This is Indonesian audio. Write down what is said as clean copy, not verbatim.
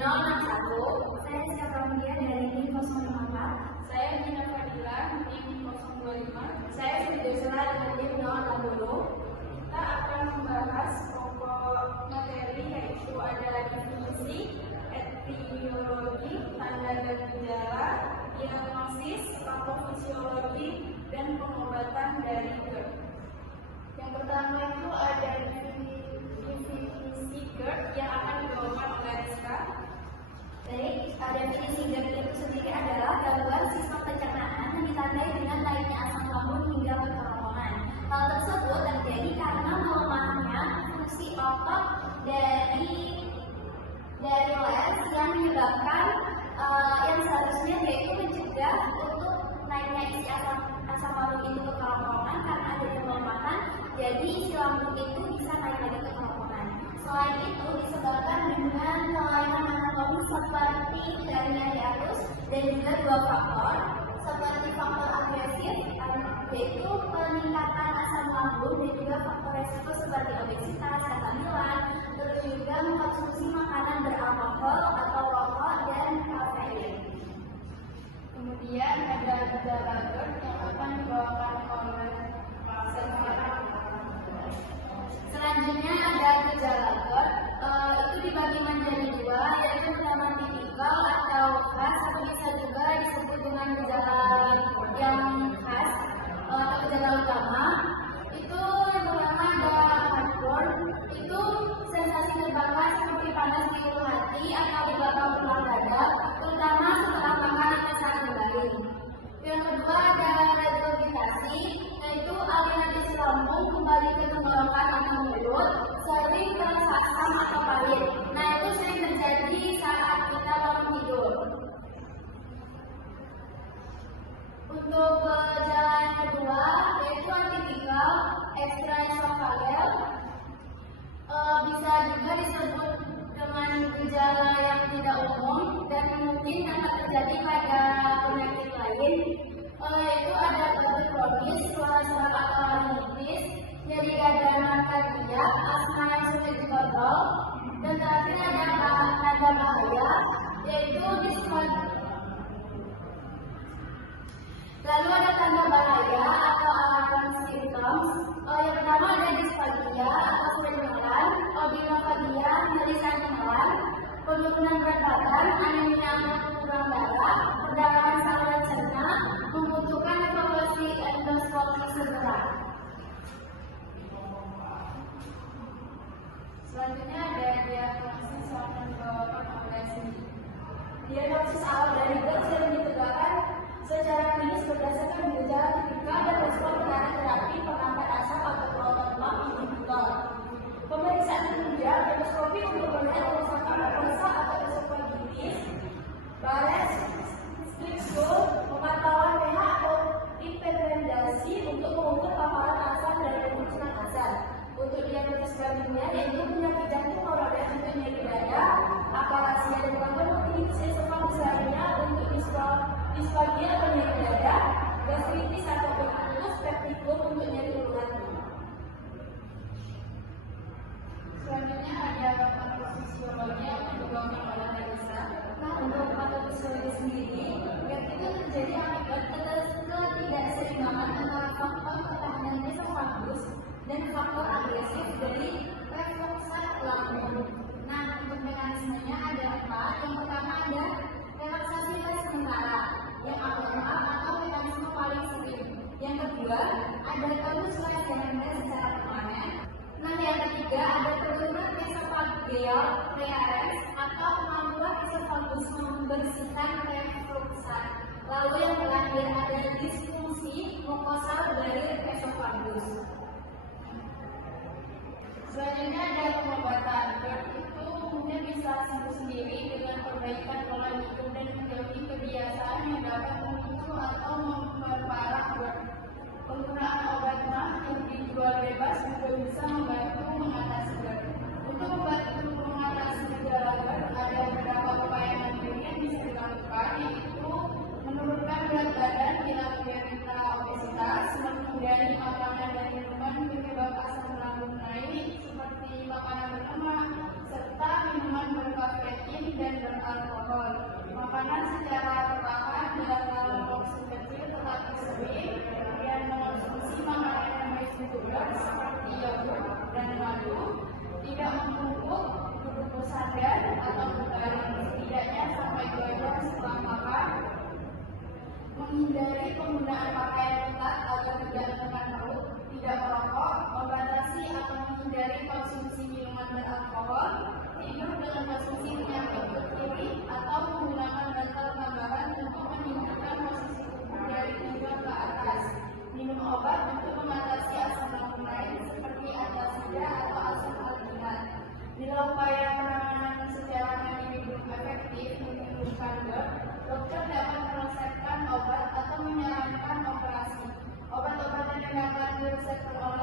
061. Saya Siska Pramudia dari NIM 064. Saya Nina Fadila, NIM 025. Saya Siti Desra dari NIM 060. Kita akan membahas pokok materi yaitu ada definisi, etiologi, tanda dan gejala, diagnosis, patofisiologi, dan pengobatan dari GERD. Yang pertama itu ada definisi GERD yang akan dibawakan oleh Rizka. Baik, definisi GERD itu sendiri adalah gangguan sistem pencernaan yang ditandai dengan naiknya asam lambung hingga kekerongkongan. Hal tersebut terjadi karena melemahnya fungsi otot dari lens yang menyebabkan yang seharusnya yaitu mencegah untuk naiknya isi asam lambung itu ke kerongkongan karena adanya pelemahan, jadi isi lambung itu bisa naik lagi ke kerongkongan. Selain itu disebabkan dengan kelainan anatomi seperti jaringan hiatus dan juga dua faktor seperti faktor agresif yaitu peningkatan asam lambung dan juga faktor resiko seperti obesitas, kehamilan, terus juga mengkonsumsi makanan beralkohol atau rokok dan kafein. Kemudian ada gejala GERD yang akan dibawakan oleh Sylvia. Selanjutnya ada gejala GERD, itu dibagi menjadi dua, yaitu pertama tipikal atau khas, atau bisa juga disebut dengan gejala yang khas atau gejala utama. Itu yang pertama ada heartburn, itu sensasi terbakar seperti panas di ulu hati atau di belakang tulang dada, terutama setelah makan atau saat berbaring. Yang kedua ada regurgitasi, yaitu aliran isi lambung kembali ke tenggorokan atau mulut, sering terasa asam atau pahit. Nah, itu sering terjadi saat kita bangun tidur. Untuk gejala yang kedua, yaitu atipikal extraesophageal, bisa juga disebut dengan gejala yang tidak umum dan mungkin dapat terjadi pada penyakit lain, yaitu ada batuk kronis, suara-suara atau rinitis, nyeri dada non-kardiak, asma yang sulit dikontrol, dan terakhir ada tanda bahaya, yaitu dispepsia. Lalu ada tanda bahaya atau alarm symptoms. Yang pertama ada dispepsia atau sulit makan, odinofagia, nyeri sandaran, penurunan berat badan, anemia atau kurang darah, perdarahan saluran cerna, membutuhkan evaluasi endoskopi segera. Selanjutnya ada diagnosis yang akan dibawakan oleh Cindy. Diagnosis awal dari GERD sering ditegakkan secara klinis berdasarkan gejala tipikal dan respon penanganan terapi pengangkat asam atau perotot lemak inhibitor. Pemeriksaan ginjal, endoskopi untuk melihat kerusakan mukosa atau esofagitis, bares, strepsil, pemantauan pH atau hipervendasi untuk mengukur paparan asam dan reduksikan asam. Untuk diagnosis selanjutnya yaitu penyakit jantung koroner untuk nyeri dada, apalasia dan gangguan mobilitas esofagus lainnya untuk disfagia atau nyeri dada, gastritis ataupun anus peptikum untuk nyeri ulu hati. Selanjutnya ada patofisiologi yang akan dibawakan oleh Larissa. Nah, untuk patofisiologi sendiri, GERD itu terjadi akibat ketidakseimbangan antara faktor pertahanan esofagus dan faktor agresif dari refluksat lambung. Nah, untuk mekanismenya ada empat. Yang pertama ada relaksasi sementara yang abnormal atau mekanisme paling sering. Yang kedua ada tonus les yang rendah secara permanen. Nah, yang ketiga ada penurunan esophageal clearance atau kemampuan esofagus membersihkan refluksat. Lalu yang terakhir ada disfungsi mukosal dari esofagus. Selanjutnya ada pengobatan. GERD itu mungkin bisa sembuh sendiri dengan perbaikan pola hidup dan menjauhi kebiasaan yang dapat memicu atau memperparah GERD. Penggunaan obat mah yang dijual bebas juga bisa membantu mengatasi GERD. Untuk membantu mengatasi gejala GERD ada beberapa upaya mandiri yang bisa dilakukan, yaitu menurunkan berat badan, tidak menderita obesitas, menghindari makanan dan minuman penyebab asam lambung naik seperti makanan berlemak, serta reguler seperti yogurt dan madu, tidak membungkuk, duduk bersandar atau berbaring setidaknya sampai 2 jam setelah makan, menghindari penggunaan pakaian ketat agar tidak menekan perut, tidak merokok, membatasi atau menghindari konsumsi minuman beralkohol, tidur dengan posisi menyamping ke kiri atau menggunakan bantal tambahan untuk meninggikan posisi tubuh dari pinggang ke atas, minum obat untuk mengatasi asam lambung lain seperti antasida atau asam alginat. Bila upaya penanganan secara mandiri belum efektif menimbulkan GERD, dokter dapat meresepkan obat atau menyarankan operasi. Obat-obatan yang dapat diresepkan oleh